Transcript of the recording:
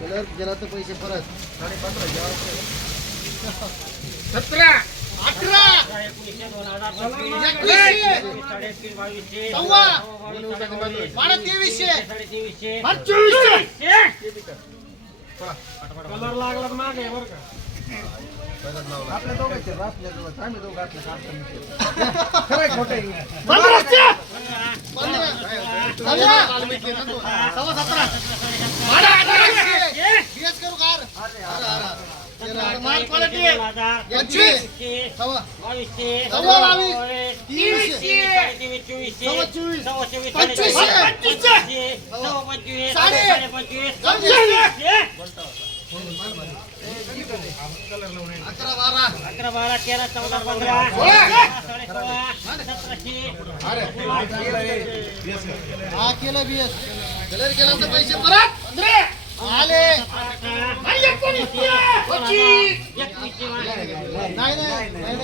Colour गेला तर पैसे परत. साडेपंधरा जेवायचं. सतरा अठरा. तेवीसशे. कलर लागला मागे बरं का. पहिलाच लावला. आपल्या दोघांचे रासल्या जवळ. आम्ही दोघं सव्वा सतरा. करू कार. माल क्वालिटी पंचवीस सव्वा. सव्वा बावीस. सव्वा चोवीस. सव्वा पंचवीसशे. सव्वा पंचवीस. साडे. पंचवीसशे. अकरा बारा. अकरा बारा तेरा चौदा पंधरा. सोळा. साडे सोळा. सतराशे. हा केलं बीएस कलर गेला तर पैसे परत. पंधरा. आले. नाही नाही नाही.